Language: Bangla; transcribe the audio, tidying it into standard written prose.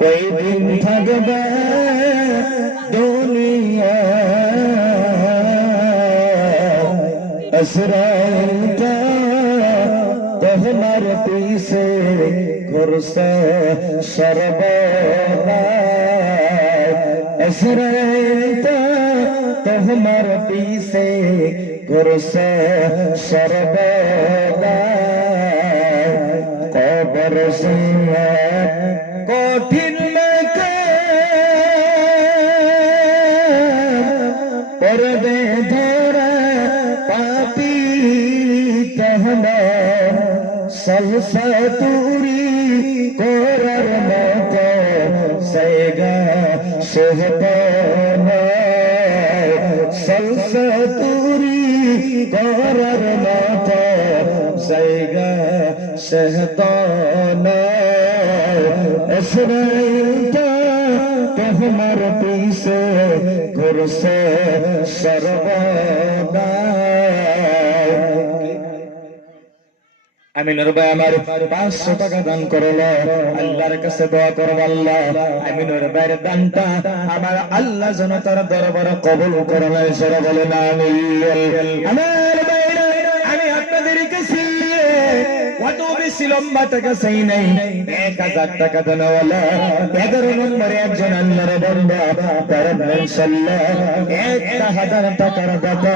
কয়দিন থাকবে দুনিয়া আসরাইতা তোমার পিছে ঘুরছে সর্বদা আসরাইতা তোমার পিছে ঘুরছে সর্বদা কবর সিংহ কঠিন লাগে পরদে ধরা পাপি তাহলে সলসতুরি করার মতো সেগা সেহতন সলসতুরি করার মতো সেগা সেহতন আসরাইতা তোমার পিছে ঘুরছে সর্বদা। আমিনুর ভাই আমার 500 টাকা দান করলো, আল্লাহর কাছে দোয়া করব আল্লাহ আমিনুর ভাইয়ের দানটা আমার আল্লাহ যেন তার দরবারে কবুল করে নেয়, সেটা বলেন আমিন। আমার ভাইরা আমি আপনাদের কাছে কত বেশি লম্বা টাকা চাই নাই, 1000 টাকা দেনওয়ালা 11 নম্বরে একজন আল্লাহর বান্দা তার ইনশাআল্লাহ 1000 টাকার দাতা।